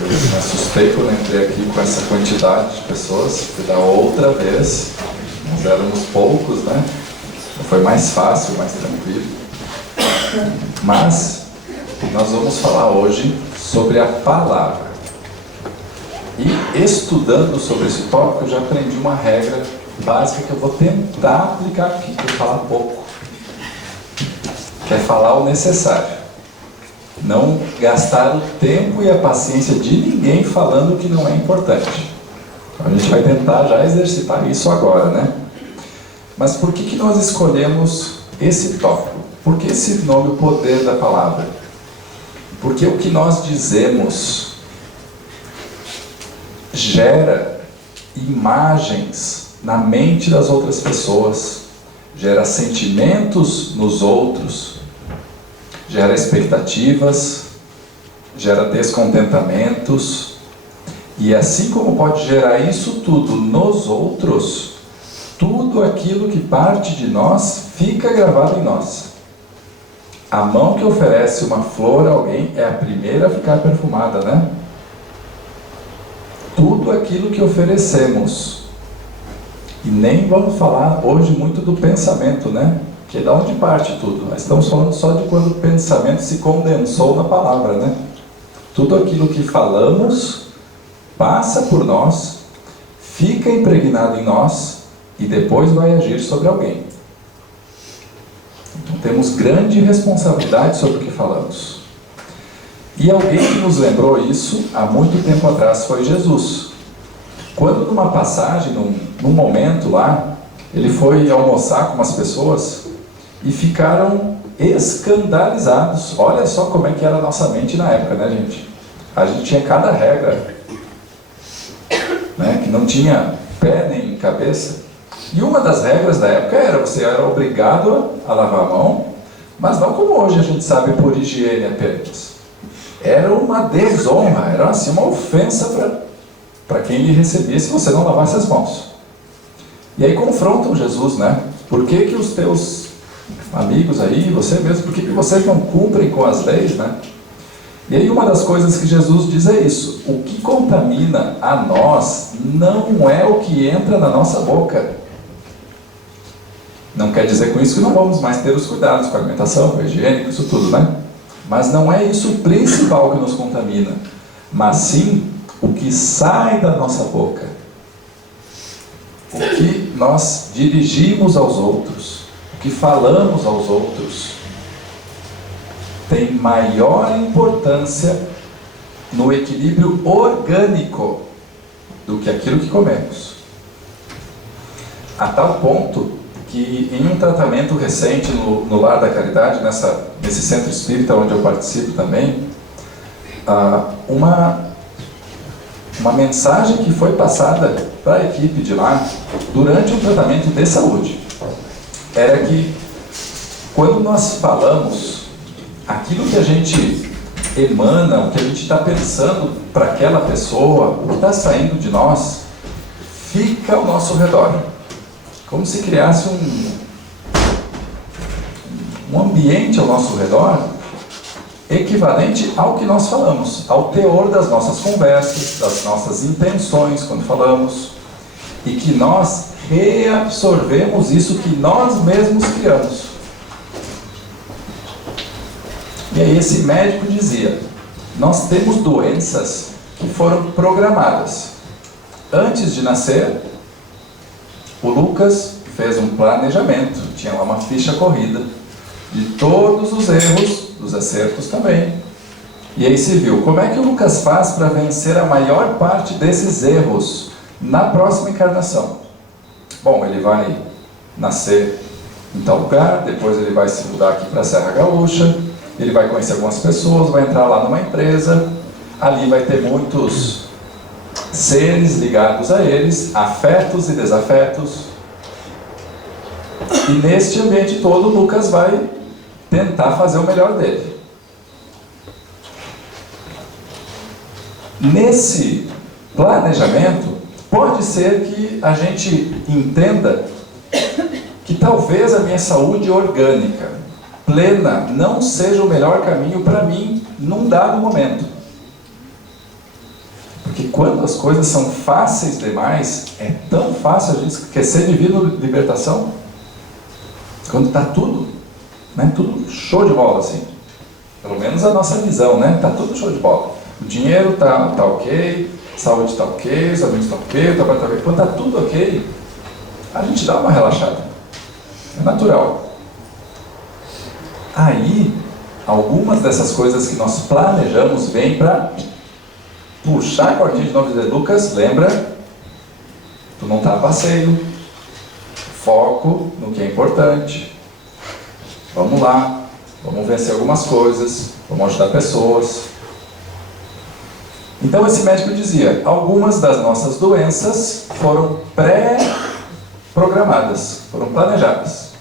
Eu me assustei quando entrei aqui com essa quantidade de pessoas, porque da outra vez nós éramos poucos, né? Foi mais fácil, mais tranquilo. Mas nós vamos falar hoje sobre a palavra. E estudando sobre esse tópico, eu já aprendi uma regra básica que eu vou tentar aplicar aqui, que eu vou falar pouco. Que é falar o necessário. Não gastar o tempo e a paciência de ninguém falando o que não é importante. Então, a gente vai tentar já exercitar isso agora, né? Mas por que nós escolhemos esse tópico? Por que esse nome, o poder da palavra? Porque o que nós dizemos gera imagens na mente das outras pessoas, gera sentimentos nos outros, gera expectativas, gera descontentamentos, e assim como pode gerar isso tudo nos outros, tudo aquilo que parte de nós fica gravado em nós. A mão que oferece uma flor a alguém é a primeira a ficar perfumada, né? Tudo aquilo que oferecemos. E nem vamos falar hoje muito do pensamento, né? Que é da onde parte tudo. Nós estamos falando só de quando o pensamento se condensou na palavra, né? Tudo aquilo que falamos passa por nós, fica impregnado em nós e depois vai agir sobre alguém. Então temos grande responsabilidade sobre o que falamos. E alguém que nos lembrou isso há muito tempo atrás foi Jesus. Quando numa passagem, num momento lá, ele foi almoçar com umas pessoas e ficaram escandalizados. Olha só como é que era a nossa mente na época, né, gente? A gente tinha cada regra, né, que não tinha pé nem cabeça. E uma das regras da época era, você era obrigado a lavar a mão, mas não como hoje a gente sabe por higiene apenas. Era uma desonra, era assim uma ofensa para quem lhe recebia se você não lavasse as mãos. E aí confrontam Jesus, né? Por que os teus amigos aí, você mesmo, por que vocês não cumprem com as leis, né? E aí uma das coisas que Jesus diz é isso: o que contamina a nós não é o que entra na nossa boca. Não quer dizer com isso que não vamos mais ter os cuidados com a alimentação, com a higiene, com isso tudo, né? Mas não é isso o principal que nos contamina, mas sim o que sai da nossa boca. O que nós dirigimos aos outros, o que falamos aos outros, tem maior importância no equilíbrio orgânico do que aquilo que comemos. A tal ponto que em um tratamento recente no Lar da Caridade, nesse centro espírita onde eu participo também, uma mensagem que foi passada para a equipe de lá durante um tratamento de saúde era que quando nós falamos, aquilo que a gente emana, o que a gente está pensando para aquela pessoa, o que está saindo de nós, fica ao nosso redor. Como se criasse um ambiente ao nosso redor equivalente ao que nós falamos, ao teor das nossas conversas, das nossas intenções quando falamos, e que nós reabsorvemos isso que nós mesmos criamos. E aí esse médico dizia: nós temos doenças que foram programadas. Antes de nascer, o Lucas fez um planejamento, tinha lá uma ficha corrida de todos os erros, dos acertos também. E aí se viu, como é que o Lucas faz para vencer a maior parte desses erros na próxima encarnação? Bom, ele vai nascer em tal lugar, depois ele vai se mudar aqui para a Serra Gaúcha, ele vai conhecer algumas pessoas, vai entrar lá numa empresa, ali vai ter muitos seres ligados a eles, afetos e desafetos. E neste ambiente todo, Lucas vai tentar fazer o melhor dele. Nesse planejamento, pode ser que a gente entenda que talvez a minha saúde orgânica plena não seja o melhor caminho para mim num dado momento. Porque quando as coisas são fáceis demais, é tão fácil a gente esquecer de vir na libertação. Quando está tudo, né, tudo show de bola, assim. Pelo menos a nossa visão, né? Está tudo show de bola. O dinheiro tá ok, saúde está ok, os amigos estão ok, o trabalho está ok. Quando está tudo ok, a gente dá uma relaxada. É natural. Aí, algumas dessas coisas que nós planejamos vêm para puxar a cordinha de novo e dizer: Lucas, lembra? Tu não está a passeio. Foco no que é importante. Vamos lá. Vamos vencer algumas coisas. Vamos ajudar pessoas. Então esse médico dizia: algumas das nossas doenças foram pré-programadas, foram planejadas.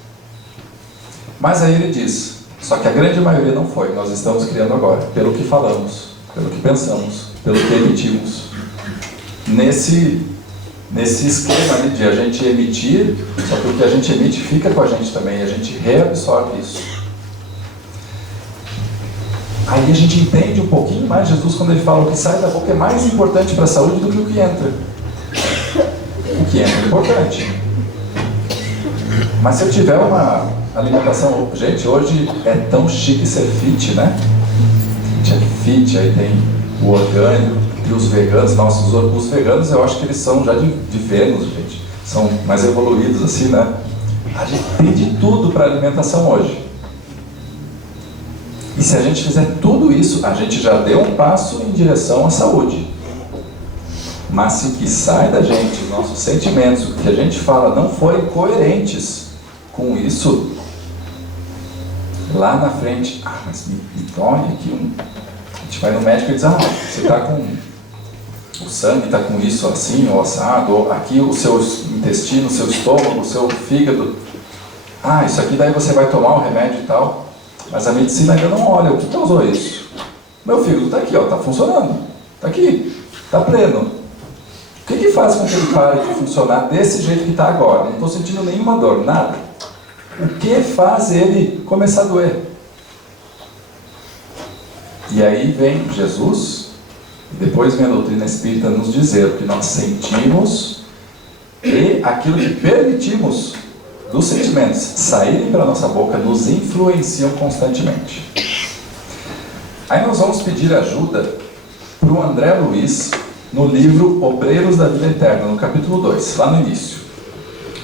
Mas aí ele diz: só que a grande maioria não foi. Nós estamos criando agora, pelo que falamos, pelo que pensamos, pelo que emitimos. Nesse esquema ali de a gente emitir, só que o que a gente emite fica com a gente também, a gente reabsorve isso. Aí a gente entende um pouquinho mais Jesus quando ele fala: o que sai da boca é mais importante para a saúde do que o que entra. O que entra é importante. Mas se eu tiver uma alimentação... Gente, hoje é tão chique ser fit, né? A gente é fit, aí tem o orgânico, e os veganos. Nossa, os veganos eu acho que eles são já de Vênus, gente. São mais evoluídos assim, né? A gente tem de tudo para alimentação hoje. E se a gente fizer tudo isso, a gente já deu um passo em direção à saúde. Mas se o que sai da gente, os nossos sentimentos, o que a gente fala, não forem coerentes com isso, lá na frente: mas me dói aqui A gente vai no médico e diz: você está com... o sangue está com isso assim, ou assado, ou aqui o seu intestino, o seu estômago, o seu fígado. Isso aqui daí você vai tomar o remédio e tal. Mas a medicina ainda não olha o que causou isso. Meu fígado está aqui, está funcionando. Está aqui, está pleno. O que faz com que ele pare de funcionar desse jeito que está agora? Não estou sentindo nenhuma dor, nada. O que faz ele começar a doer? E aí vem Jesus, e depois vem a doutrina espírita nos dizer o que nós sentimos e aquilo que permitimos dos sentimentos saírem pela nossa boca nos influenciam constantemente. Aí nós vamos pedir ajuda para o André Luiz no livro Obreiros da Vida Eterna, no capítulo 2, lá no início.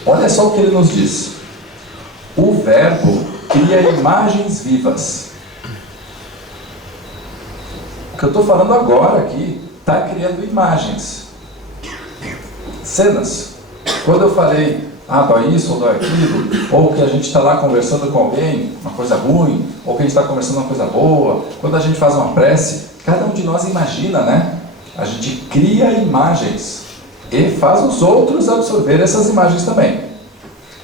Olha só o que ele nos diz: o verbo cria imagens vivas. O que eu estou falando agora aqui está criando imagens, cenas. Quando eu falei: dói isso ou dói aquilo, ou que a gente está lá conversando com alguém, uma coisa ruim, ou que a gente está conversando uma coisa boa, quando a gente faz uma prece, cada um de nós imagina, né? A gente cria imagens e faz os outros absorver essas imagens também.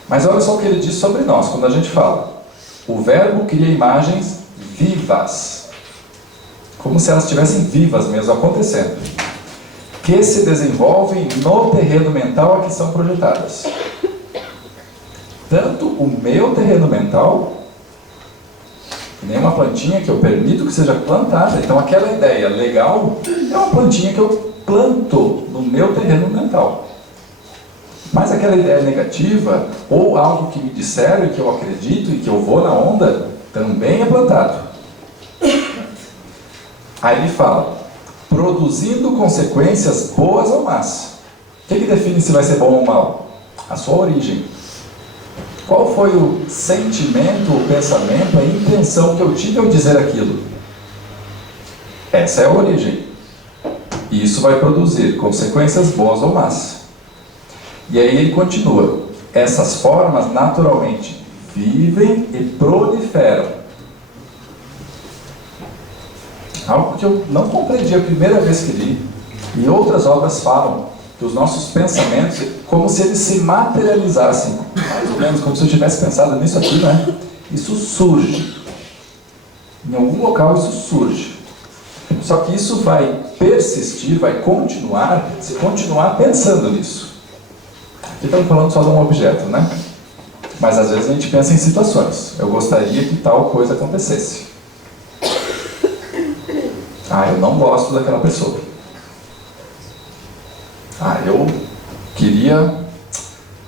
Mas olha só o que ele diz sobre nós, quando a gente fala: o verbo cria imagens vivas, como se elas estivessem vivas mesmo, acontecendo, que se desenvolvem no terreno mental a que são projetadas. Tanto o meu terreno mental, que nem uma plantinha que eu permito que seja plantada. Então aquela ideia legal é uma plantinha que eu planto no meu terreno mental. Mas aquela ideia negativa, ou algo que me disseram e que eu acredito e que eu vou na onda, também é plantado. Aí ele fala: produzindo consequências boas ou más. O que define se vai ser bom ou mal? A sua origem. Qual foi o sentimento, o pensamento, a intenção que eu tive ao dizer aquilo? Essa é a origem. E isso vai produzir consequências boas ou más. E aí ele continua: essas formas naturalmente vivem e proliferam. Algo que eu não compreendi a primeira vez que li, e outras obras falam que os nossos pensamentos, como se eles se materializassem, mais ou menos como se eu tivesse pensado nisso aqui, né? Isso surge. Em algum local isso surge. Só que isso vai persistir, vai continuar, se continuar pensando nisso. Aqui estamos falando só de um objeto, né? Mas às vezes a gente pensa em situações. Eu gostaria que tal coisa acontecesse. Eu não gosto daquela pessoa. Eu queria,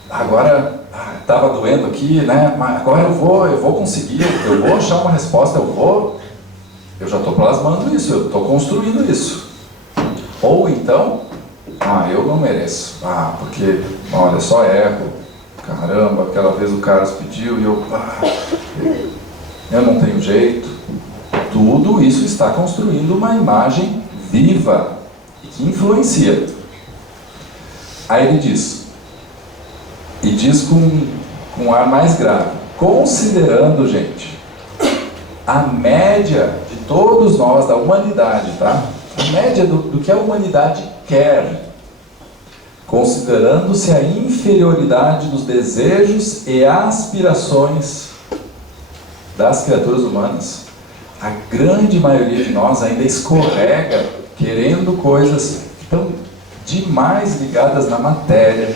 agora estava doendo aqui, né? Mas agora eu vou conseguir, eu vou achar uma resposta, eu já estou plasmando isso, eu estou construindo isso. Ou então, eu não mereço, porque, olha, só erro, caramba, aquela vez o Carlos pediu e eu não tenho jeito. Tudo isso está construindo uma imagem viva e que influencia. Aí ele diz com um ar mais grave, considerando, gente, a média de todos nós, da humanidade, tá? A média do que a humanidade quer, considerando-se a inferioridade dos desejos e aspirações das criaturas humanas, a grande maioria de nós ainda escorrega querendo coisas que estão demais ligadas na matéria,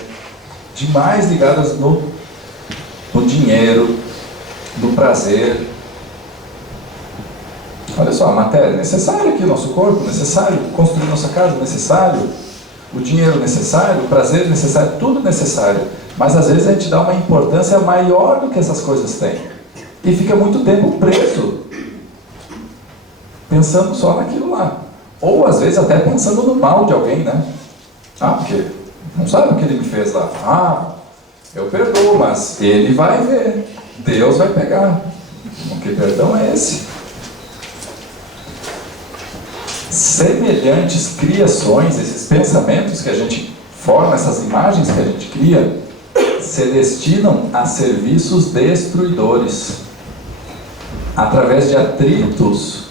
demais ligadas no dinheiro, no prazer. Olha só, a matéria é necessária aqui, o nosso corpo necessário, construir nossa casa necessário, o dinheiro necessário, o prazer necessário, tudo necessário. Mas às vezes a gente dá uma importância maior do que essas coisas têm. E fica muito tempo preso, pensando só naquilo lá. Ou às vezes até pensando no mal de alguém, né? Porque não sabe o que ele me fez lá. Eu perdoo, mas ele vai ver. Deus vai pegar. Que perdão é esse? Semelhantes criações, esses pensamentos que a gente forma, essas imagens que a gente cria, se destinam a serviços destruidores, através de atritos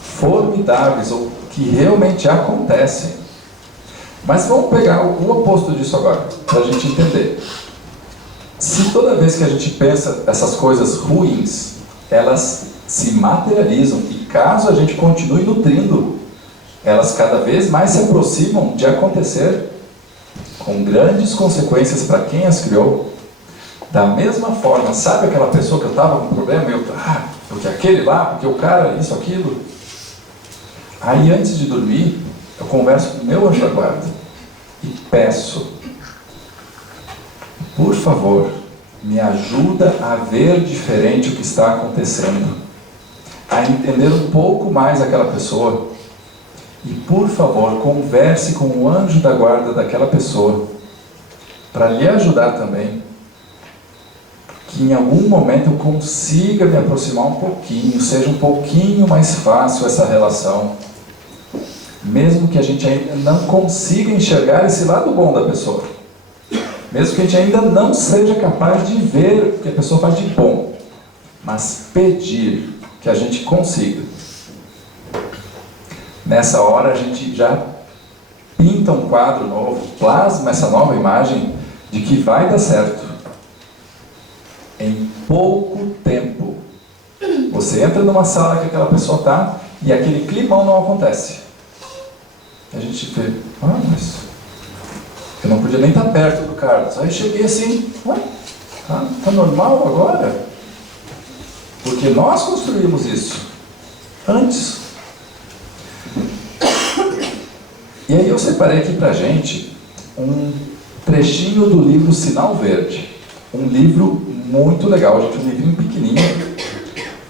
formidáveis, ou que realmente acontecem. Mas vamos pegar o oposto disso agora, para a gente entender. Se toda vez que a gente pensa essas coisas ruins, elas se materializam, e caso a gente continue nutrindo, elas cada vez mais se aproximam de acontecer, com grandes consequências para quem as criou. Da mesma forma, sabe aquela pessoa que eu estava com problema, porque aquele lá, porque o cara, isso, aquilo. Aí antes de dormir, eu converso com o meu anjo da guarda e peço, por favor, me ajuda a ver diferente o que está acontecendo, a entender um pouco mais aquela pessoa. E por favor, converse com o anjo da guarda daquela pessoa, para lhe ajudar também, que em algum momento eu consiga me aproximar um pouquinho, seja um pouquinho mais fácil essa relação, mesmo que a gente ainda não consiga enxergar esse lado bom da pessoa, mesmo que a gente ainda não seja capaz de ver o que a pessoa faz de bom, mas pedir que a gente consiga. Nessa hora a gente já pinta um quadro novo, plasma essa nova imagem de que vai dar certo. Em pouco tempo, você entra numa sala que aquela pessoa está e aquele climão não acontece. A gente vê, mas eu não podia nem estar perto do Carlos. Aí cheguei assim, tá normal agora? Porque nós construímos isso antes. E aí eu separei aqui pra gente um trechinho do livro Sinal Verde. Um livro muito legal, gente, um livrinho pequenininho.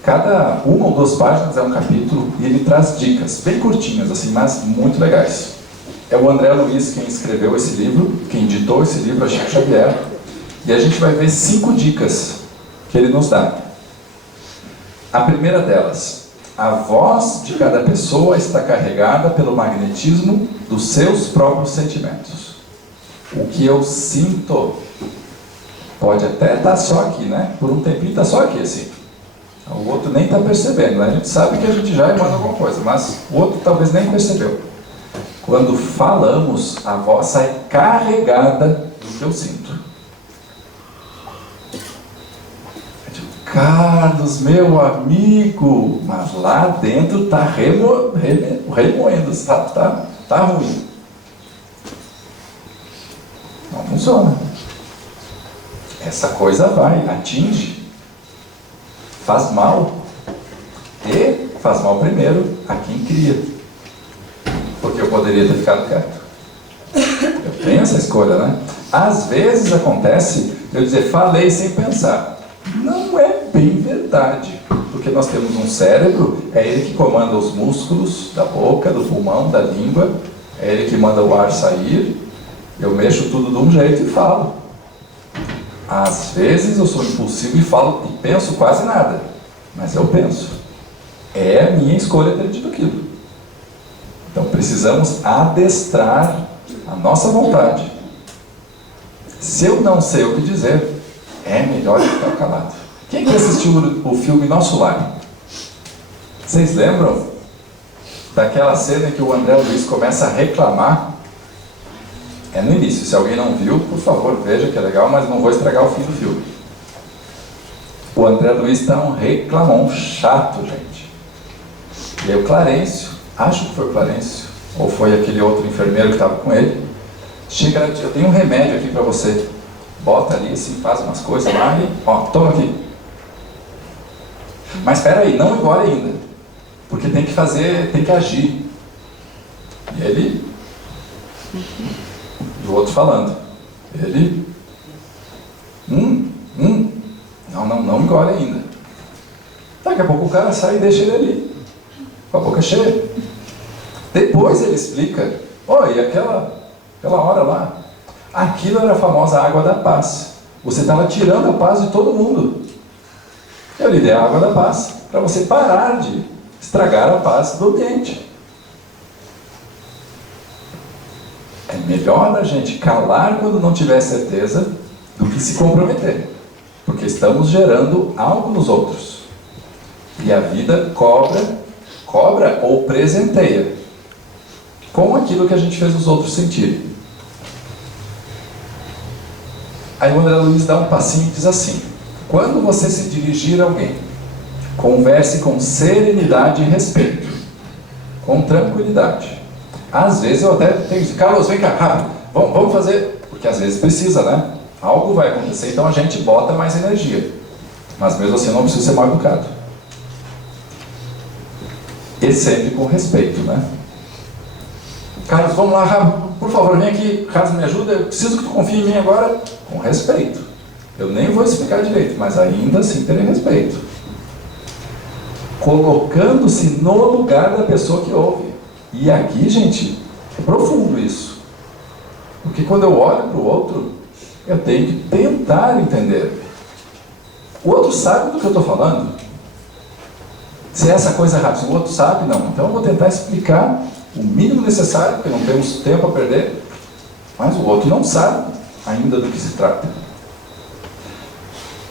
Cada uma ou duas páginas é um capítulo e ele traz dicas, bem curtinhas assim, mas muito legais. É o André Luiz quem escreveu esse livro, quem editou esse livro, é Chico Xavier. E a gente vai ver 5 dicas que ele nos dá. A primeira delas: a voz de cada pessoa está carregada pelo magnetismo dos seus próprios sentimentos. O que eu sinto pode até estar só aqui, né? Por um tempinho está só aqui, assim. O outro nem está percebendo, né? A gente sabe que a gente já emana alguma coisa, mas o outro talvez nem percebeu. Quando falamos, a voz sai carregada do que eu sinto. Carlos, meu amigo, mas lá dentro está remoendo, tá ruim. Não funciona. Essa coisa vai, atinge, faz mal. E faz mal primeiro a quem cria. Porque eu poderia ter ficado quieto. Eu Tem essa escolha, né? Às vezes acontece eu dizer, falei sem pensar. Não é bem verdade, porque nós temos um cérebro, é ele que comanda os músculos da boca, do pulmão, da língua, é ele que manda o ar sair. Eu mexo tudo de um jeito e falo. Às vezes eu sou impulsivo e falo e penso quase nada, mas eu penso. É a minha escolha ter dito aquilo. Então precisamos adestrar a nossa vontade. Se eu não sei o que dizer, é melhor eu ficar calado. Quem que assistiu o filme Nosso Lar? Vocês lembram daquela cena em que o André Luiz começa a reclamar? É no início. Se alguém não viu, por favor, veja que é legal, mas não vou estragar o fim do filme. O André Luiz está um reclamão chato, gente. E aí o Clarencio, acho que foi o Clarencio, ou foi aquele outro enfermeiro que estava com ele, chega, eu tenho um remédio aqui para você. Bota ali assim, faz umas coisas lá e, ó, toma aqui. Mas espera aí, não engole ainda, porque tem que fazer, tem que agir. E ele, e o outro falando, ele, não engole ainda. Daqui a pouco o cara sai e deixa ele ali, com a boca cheia. Depois ele explica, e aquela hora lá, aquilo era a famosa água da paz. Você estava tirando a paz de todo mundo. Eu lhe dei a água da paz para você parar de estragar a paz do ambiente. É melhor a gente calar quando não tiver certeza do que se comprometer, porque estamos gerando algo nos outros. E a vida cobra ou presenteia com aquilo que a gente fez os outros sentirem. Aí o André Luiz dá um passinho e diz assim: quando você se dirigir a alguém, converse com serenidade e respeito, com tranquilidade. Às vezes eu até tenho que dizer, Carlos, vem cá, rápido, vamos fazer, porque às vezes precisa, né? Algo vai acontecer, então a gente bota mais energia. Mas mesmo assim eu não preciso ser mal educado. E sempre com respeito, né? Carlos, vamos lá, rápido, por favor, vem aqui, Carlos, me ajuda, eu preciso que tu confie em mim agora. Com respeito. Eu nem vou explicar direito, mas ainda assim terei respeito. Colocando-se no lugar da pessoa que ouve. E aqui, gente, é profundo isso. Porque quando eu olho para o outro, eu tenho que tentar entender. O outro sabe do que eu estou falando? Se é essa coisa rápida, o outro sabe? Não. Então eu vou tentar explicar o mínimo necessário, porque não temos tempo a perder. Mas o outro não sabe ainda do que se trata.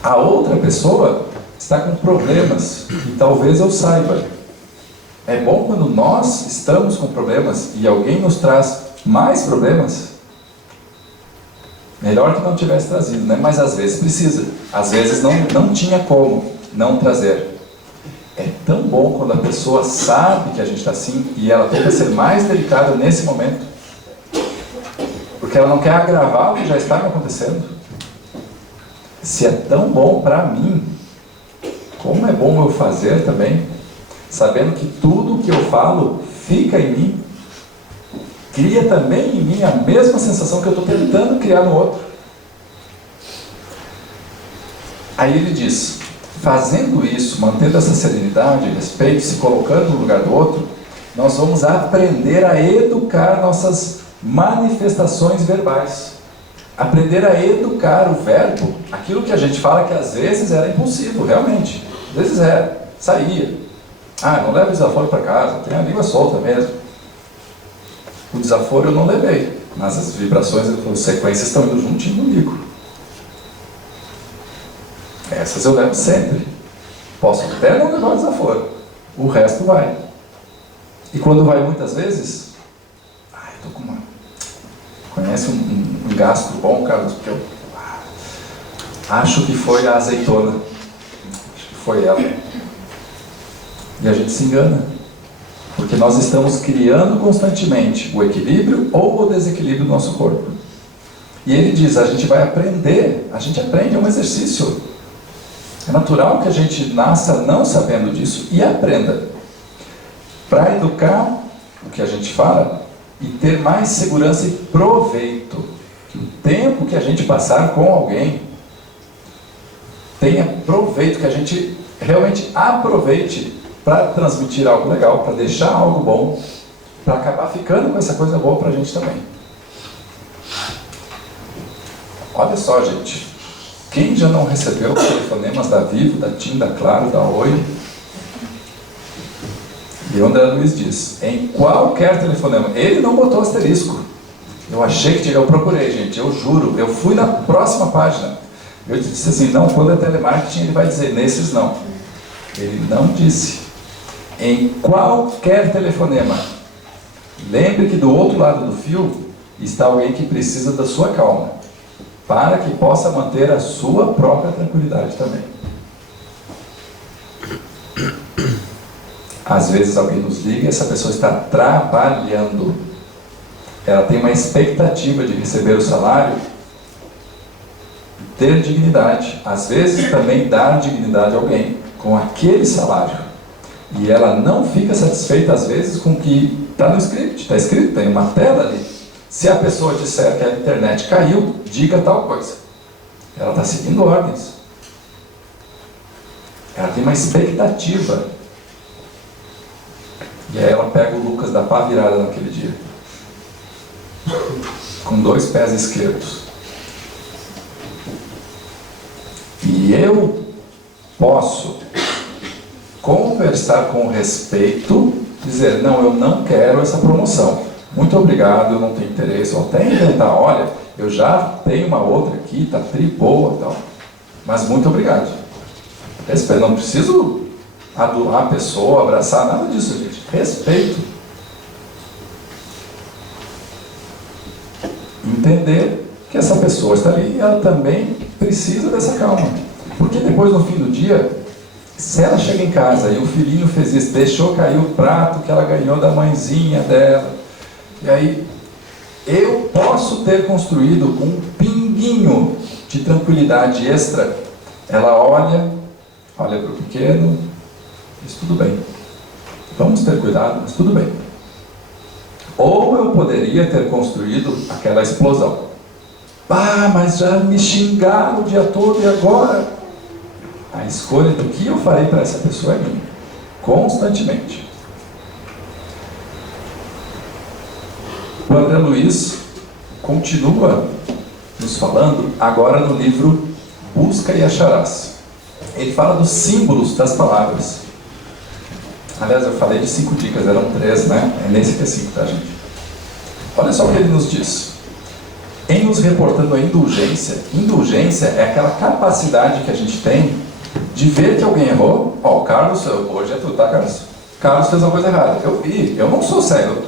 A outra pessoa está com problemas e talvez eu saiba. É bom quando nós estamos com problemas e alguém nos traz mais problemas. Melhor que não tivesse trazido, né? Mas às vezes precisa. Às vezes não tinha como não trazer. É tão bom quando a pessoa sabe que a gente está assim e ela tenta ser mais delicada nesse momento. Porque ela não quer agravar o que já está me acontecendo. Se é tão bom para mim, como é bom eu fazer também, sabendo que tudo que eu falo fica em mim, cria também em mim a mesma sensação que eu estou tentando criar no outro. Aí ele diz, fazendo isso, mantendo essa serenidade, respeito, se colocando no lugar do outro, nós vamos aprender a educar nossas manifestações verbais. Aprender a educar o verbo, aquilo que a gente fala que às vezes era impulsivo, realmente. Às vezes era, saía. Não leva o desaforo para casa, tem a língua solta mesmo. O desaforo eu não levei, mas as vibrações, as sequências estão indo juntinho comigo. Essas eu levo sempre. Posso até não levar o desaforo, o resto vai. E quando vai muitas vezes, estou com uma... Conhece um gastro bom, Carlos? Porque eu acho que foi a azeitona. Acho que foi ela. E a gente se engana. Porque nós estamos criando constantemente o equilíbrio ou o desequilíbrio do nosso corpo. E ele diz, a gente vai aprender. A gente aprende, é um exercício. É natural que a gente nasça não sabendo disso e aprenda. Para educar o que a gente fala, e ter mais segurança e proveito. Que o tempo que a gente passar com alguém tenha proveito, que a gente realmente aproveite para transmitir algo legal, para deixar algo bom, para acabar ficando com essa coisa boa para a gente também. Olha só, gente, quem já não recebeu telefonemas da Vivo, da TIM, da Claro, da Oi? E o André Luiz diz, em qualquer telefonema, ele não botou asterisco. Eu achei que tinha, eu procurei, gente, eu juro, eu fui na próxima página. Eu disse assim, não, quando é telemarketing ele vai dizer, nesses não. Ele não disse. Em qualquer telefonema, lembre que do outro lado do fio está alguém que precisa da sua calma, para que possa manter a sua própria tranquilidade também. Às vezes alguém nos liga e essa pessoa está trabalhando. Ela tem uma expectativa de receber o salário, ter dignidade. Às vezes também dar dignidade a alguém com aquele salário. E ela não fica satisfeita às vezes com o que está no script. Está escrito, tem uma tela ali. Se a pessoa disser que a internet caiu, diga tal coisa. Ela está seguindo ordens. Ela tem uma expectativa. E aí ela pega o Lucas da pá virada naquele dia. Com 2 pés esquerdos. E eu posso conversar com respeito, dizer, não, eu não quero essa promoção. Muito obrigado, eu não tenho interesse. Ou até inventar, olha, eu já tenho uma outra aqui, está tri boa e tal. Mas muito obrigado. Respeito, não preciso adular a pessoa, abraçar, nada disso, gente. Respeito. Entender que essa pessoa está ali e ela também precisa dessa calma. Porque depois, no fim do dia, se ela chega em casa e o filhinho fez isso, deixou cair o prato que ela ganhou da mãezinha dela, e aí eu posso ter construído um pinguinho de tranquilidade extra. Ela olha para o pequeno, diz, tudo bem, vamos ter cuidado, mas tudo bem. Ou eu poderia ter construído aquela explosão. Ah, mas já me xingaram o dia todo e agora? A escolha do que eu farei para essa pessoa é minha. Constantemente. O André Luiz continua nos falando agora no livro Busca e Acharás. Ele fala dos símbolos das palavras. Aliás, eu falei de 5 dicas, eram 3, né? É nesse que é 5, tá, gente? Olha só o que ele nos diz. Em nos reportando a indulgência, indulgência é aquela capacidade que a gente tem de ver que alguém errou. Ó, o Carlos, hoje é tudo, tá, Carlos? Carlos fez uma coisa errada. Eu vi, eu não sou cego,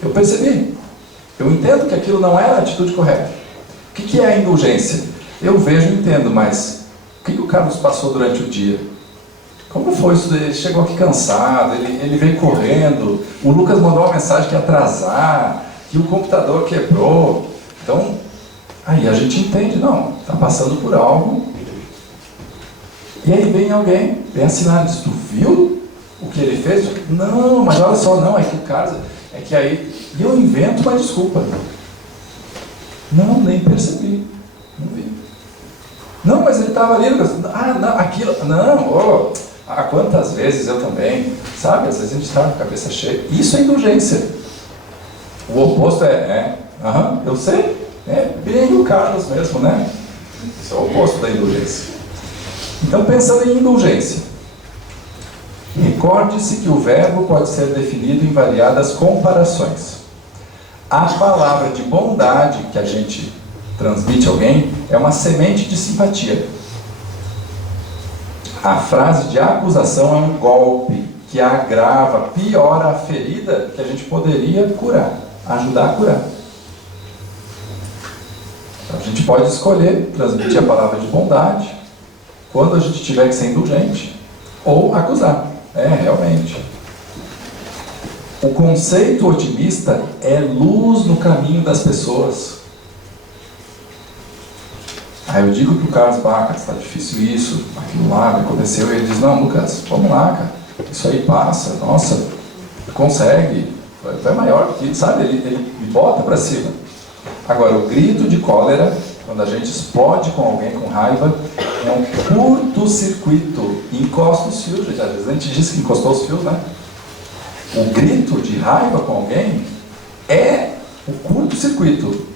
eu percebi. Eu entendo que aquilo não era a atitude correta. O que é a indulgência? Eu vejo e entendo, mas o que o Carlos passou durante o dia? Como foi isso? Ele chegou aqui cansado, ele veio correndo, o Lucas mandou uma mensagem que ia atrasar, que o computador quebrou. Então, aí a gente entende, não, está passando por algo. E aí vem alguém, vem assinar, diz, tu viu o que ele fez? Não, mas olha só, não, é que o Carlos, é que aí, e eu invento uma desculpa. Não, nem percebi, não vi. Não, mas ele estava ali, Lucas, ah, não, aquilo, não, há quantas vezes eu também, sabe, às vezes a gente está com a cabeça cheia. Isso é indulgência. O oposto eu sei, é bem o Carlos mesmo, né? Isso é o oposto da indulgência. Então, pensando em indulgência, recorde-se que o verbo pode ser definido em variadas comparações. A palavra de bondade que a gente transmite a alguém é uma semente de simpatia. A frase de acusação é um golpe que agrava, piora a ferida que a gente poderia curar, ajudar a curar. Então, a gente pode escolher transmitir a palavra de bondade quando a gente tiver que ser indulgente, ou acusar. Realmente. O conceito otimista é luz no caminho das pessoas. Aí eu digo que o Carlos Baca, está difícil isso, aquilo lá aconteceu, e ele diz, não, Lucas, vamos lá, cara, isso aí passa, nossa, consegue, Tu é maior que, sabe? Ele bota para cima. Agora, o grito de cólera, quando a gente explode com alguém com raiva, é um curto-circuito. Encosta os fios, gente. Às vezes a gente diz que encostou os fios, né? O grito de raiva com alguém é o curto-circuito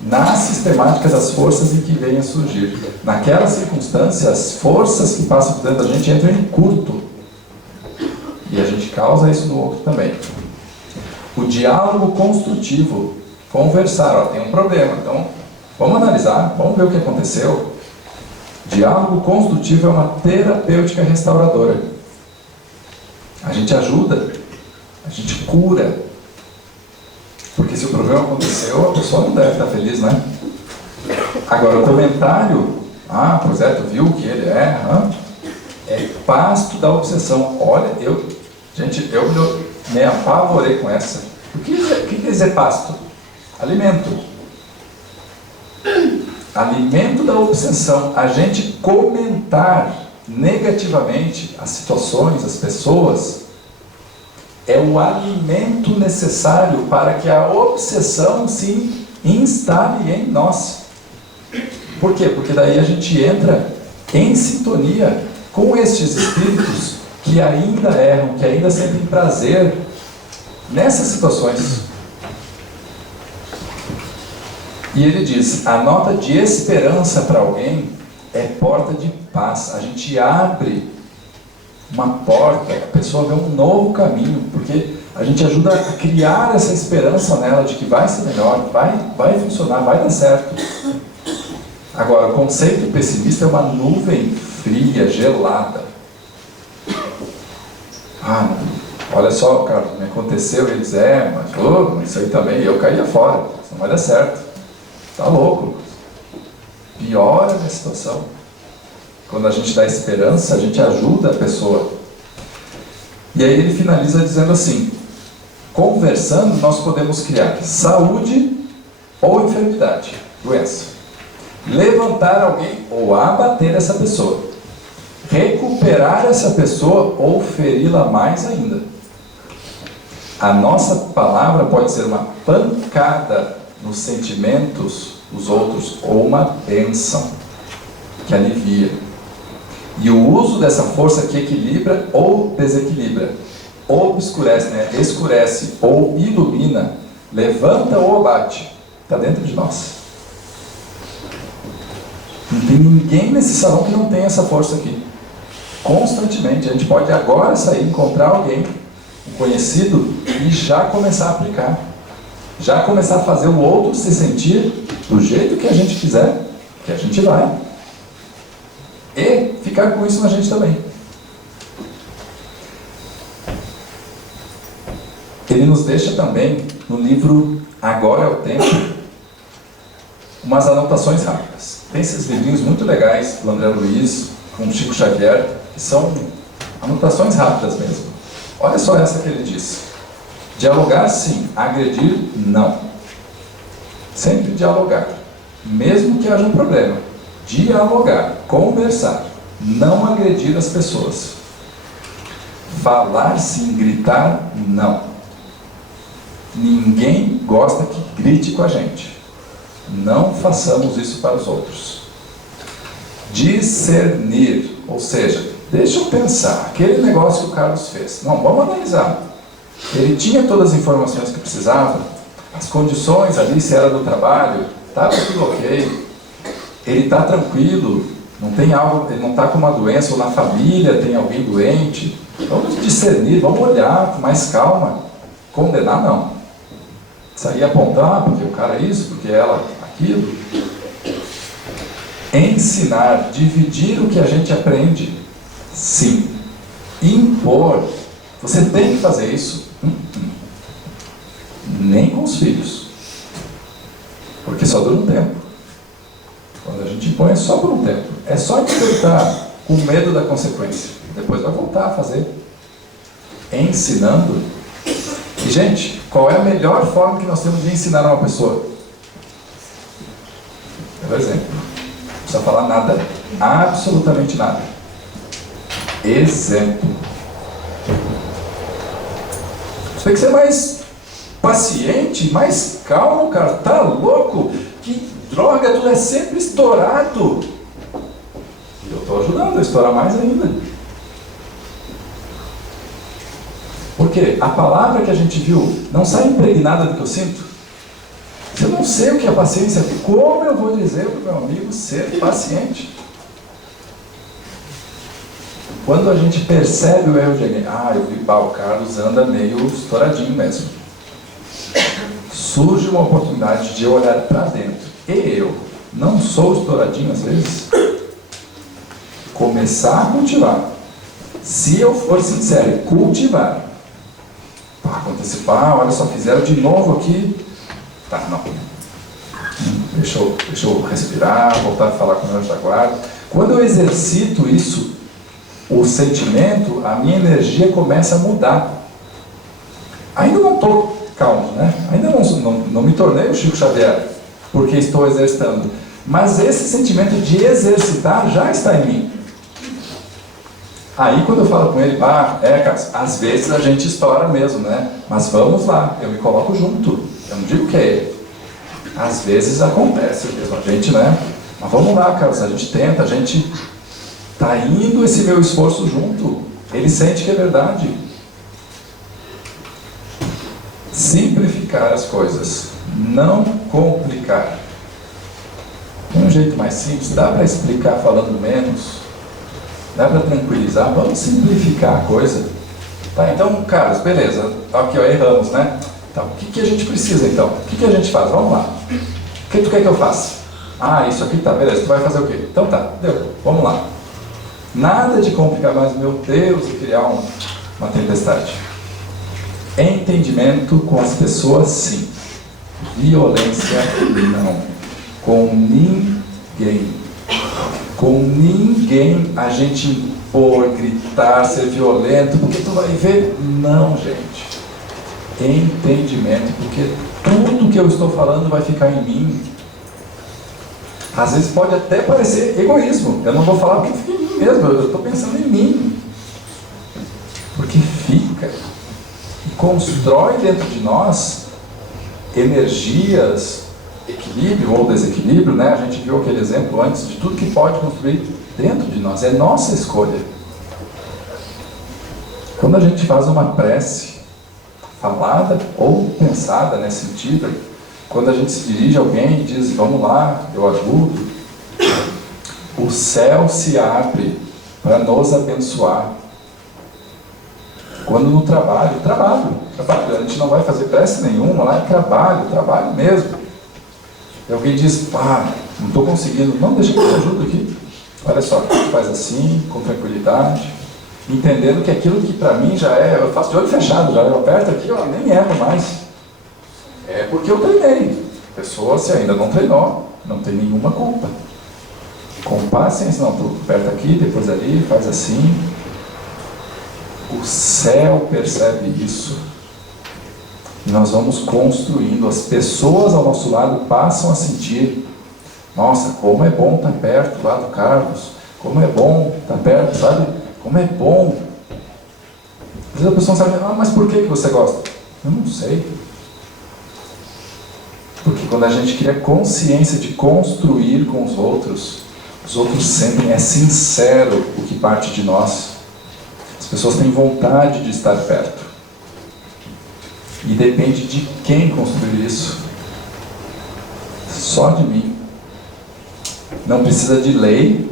na sistemática das forças em que vem a surgir. Naquela circunstância, as forças que passam por dentro da gente entram em curto. E a gente causa isso no outro também. O diálogo construtivo. Conversar, ó, tem um problema, então vamos analisar, vamos ver o que aconteceu. Diálogo construtivo é uma terapêutica restauradora. A gente ajuda, a gente cura. Porque se o problema aconteceu, a pessoa não deve estar feliz, né? Agora, o comentário, pois é, tu viu que ele é pasto da obsessão. Olha, eu me apavorei com essa. O que quer dizer pasto? Alimento. Alimento da obsessão. A gente comentar negativamente as situações, as pessoas, é o alimento necessário para que a obsessão se instale em nós. Por quê? Porque daí a gente entra em sintonia com estes espíritos que ainda erram, que ainda sentem prazer nessas situações. E ele diz, a nota de esperança para alguém é porta de paz. A gente abre uma porta, a pessoa vê um novo caminho, porque a gente ajuda a criar essa esperança nela de que vai ser melhor, vai funcionar, vai dar certo. Agora, o conceito pessimista é uma nuvem fria, gelada. Olha só, cara, me aconteceu, eles mas isso aí também, eu caía fora, isso não vai dar certo. Tá louco. Piora a situação. Quando a gente dá esperança, a gente ajuda a pessoa. E aí ele finaliza dizendo assim, conversando nós podemos criar saúde ou enfermidade, doença. Levantar alguém ou abater essa pessoa. Recuperar essa pessoa ou feri-la mais ainda. A nossa palavra pode ser uma pancada nos sentimentos dos outros ou uma bênção que alivia. E o uso dessa força que equilibra ou desequilibra, obscurece, escurece ou ilumina, levanta ou abate, está dentro de nós. Não tem ninguém nesse salão que não tem essa força aqui. Constantemente, a gente pode agora sair, encontrar alguém, um conhecido, e já começar a aplicar. Já começar a fazer o outro se sentir do jeito que a gente quiser, que a gente vai. E ficar com isso na gente também. Ele nos deixa também, no livro Agora é o Tempo, umas anotações rápidas. Tem esses livrinhos muito legais do André Luiz, com Chico Xavier, que são anotações rápidas mesmo. Olha só essa que ele diz. Dialogar sim, agredir não. Sempre dialogar, mesmo que haja um problema. Dialogar, conversar, não agredir as pessoas. Falar sim, gritar não. Ninguém gosta que grite com a gente. Não façamos isso para os outros. Discernir, ou seja, deixa eu pensar, aquele negócio que o Carlos fez. Não, vamos analisar. Ele tinha todas as informações que precisava, as condições ali, se era do trabalho, estava tudo ok. Ele está tranquilo, não tem algo, ele não está com uma doença, ou na família tem alguém doente. Vamos discernir, vamos olhar com mais calma. Condenar não. Sair apontar, porque o cara é isso, porque ela aquilo. Ensinar, dividir o que a gente aprende, sim. Impor, você tem que fazer isso. Nem com os filhos, porque só dura um tempo. Quando a gente impõe é só por um tempo, é só despertar com medo da consequência, depois vai voltar a fazer. Ensinando. E gente, qual é a melhor forma que nós temos de ensinar uma pessoa? Por exemplo, não precisa falar nada, absolutamente nada. Exemplo. Você tem que ser mais paciente, mais calmo, cara, tá louco? Que droga, tu é sempre estourado. E eu estou ajudando a estourar mais ainda. Porque a palavra que a gente viu não sai impregnada do que eu sinto. Se eu não sei o que é paciência, como eu vou dizer para o meu amigo ser paciente? Quando a gente percebe o erro de alguém, eu vi, o Carlos anda meio estouradinho mesmo. Surge uma oportunidade de eu olhar para dentro. E eu não sou estouradinho às vezes. Começar a cultivar. Se eu for sincero, cultivar. Aconteceu, olha só, fizeram de novo aqui. Tá, não. Deixa eu respirar, voltar a falar com o meu anjo da guarda. Quando eu exercito isso, o sentimento, a minha energia começa a mudar. Ainda não estou calmo, né? Ainda não me tornei o Chico Xavier, porque estou exercitando. Mas esse sentimento de exercitar já está em mim. Aí quando eu falo com ele, Carlos, às vezes a gente estoura mesmo, né? Mas vamos lá, eu me coloco junto. Eu não digo que é ele. Às vezes acontece mesmo, a gente, né? Mas vamos lá, Carlos, a gente tenta, a gente está indo esse meu esforço junto. Ele sente que é verdade. Simplificar as coisas, não complicar. Tem um jeito mais simples, dá para explicar falando menos. Dá para tranquilizar, vamos simplificar a coisa. Tá, então, Carlos, beleza, aqui, erramos, né? Tá, o que a gente precisa então? O que a gente faz? Vamos lá. O que tu quer que eu faça? Isso aqui tá, beleza, tu vai fazer o quê? Então tá, deu, vamos lá. Nada de complicar mais, meu Deus, e criar uma tempestade. Entendimento com as pessoas, sim. Violência, não. Com ninguém. Com ninguém a gente impor, gritar, ser violento, porque tu vai ver. Não, gente. Entendimento, porque tudo que eu estou falando vai ficar em mim. Às vezes pode até parecer egoísmo. Eu não vou falar porque fica em mim mesmo, eu estou pensando em mim. Porque fica. E constrói dentro de nós energias, equilíbrio ou desequilíbrio, né? A gente viu aquele exemplo antes de tudo que pode construir dentro de nós. É nossa escolha. Quando a gente faz uma prece, falada ou pensada nesse sentido, quando a gente se dirige a alguém e diz, vamos lá, eu ajudo, o céu se abre para nos abençoar. Quando no trabalho, a gente não vai fazer prece nenhuma, lá é trabalho mesmo. E alguém diz, não estou conseguindo, não, deixa que eu te ajudo aqui. Olha só, faz assim, com tranquilidade, entendendo que aquilo que para mim já é, eu faço de olho fechado, já eu aperto aqui, nem erro mais. É porque eu treinei. A pessoa, se ainda não treinou, não tem nenhuma culpa. Com paciência, não, tu aperta aqui, depois ali, faz assim. O céu percebe isso. E nós vamos construindo, as pessoas ao nosso lado passam a sentir, nossa, como é bom estar perto lá do Carlos, como é bom estar perto, sabe? Como é bom. Às vezes a pessoa sabe, mas por que você gosta? Eu não sei. Porque quando a gente cria consciência de construir com os outros sentem, é sincero o que parte de nós. As pessoas têm vontade de estar perto. E depende de quem construir isso. Só de mim. Não precisa de lei,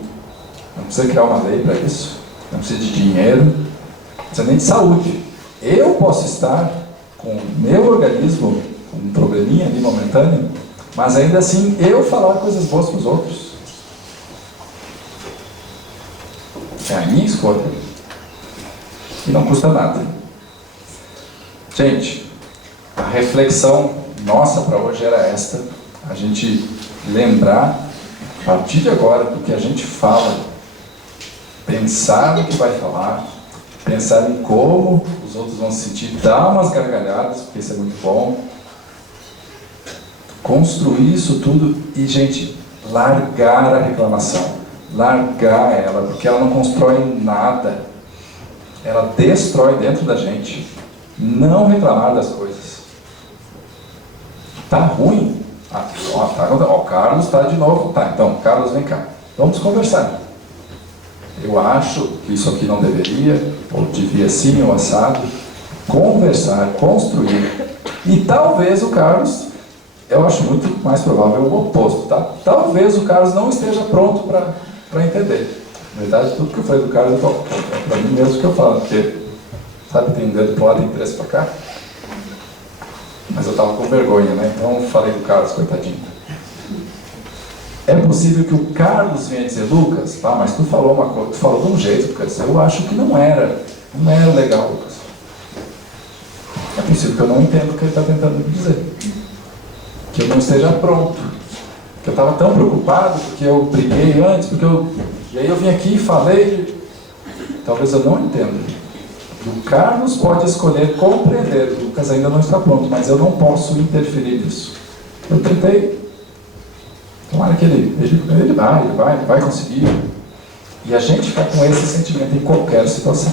não precisa criar uma lei para isso, não precisa de dinheiro, não precisa nem de saúde. Eu posso estar com o meu organismo, com um probleminha ali momentâneo, mas ainda assim eu falar coisas boas para os outros. É a minha escolha. E não custa nada. Gente, a reflexão nossa para hoje era esta. A gente lembrar, a partir de agora, do que a gente fala. Pensar no que vai falar. Pensar em como os outros vão se sentir. Dar umas gargalhadas, porque isso é muito bom. Construir isso tudo e, gente, largar a reclamação. Largar ela, porque ela não constrói nada. Ela destrói dentro da gente. Não reclamar das coisas. tá ruim. O Carlos está de novo. Tá, então, Carlos, vem cá. Vamos conversar. Eu acho que isso aqui não deveria, ou devia sim, ou assado. Conversar, construir. E talvez o Carlos, eu acho muito mais provável o oposto, tá? Talvez o Carlos não esteja pronto para entender. Na verdade, tudo que eu falei do Carlos, é para mim mesmo que eu falo, porque, sabe, tem um dedo para lá, tem três para cá. Mas eu estava com vergonha, né? Então eu falei do Carlos, coitadinho. É possível que o Carlos venha dizer, Lucas, mas tu falou uma coisa, tu falou de um jeito, Lucas, eu acho que não era legal, Lucas. É possível que eu não entenda o que ele está tentando me dizer. Que eu não esteja pronto. Que eu estava tão preocupado porque eu briguei antes, e aí eu vim aqui e falei, talvez eu não entenda. O Carlos pode escolher compreender, o Lucas ainda não está pronto, mas eu não posso interferir nisso. Eu tentei, tomara que ele vai conseguir. E a gente fica com esse sentimento em qualquer situação.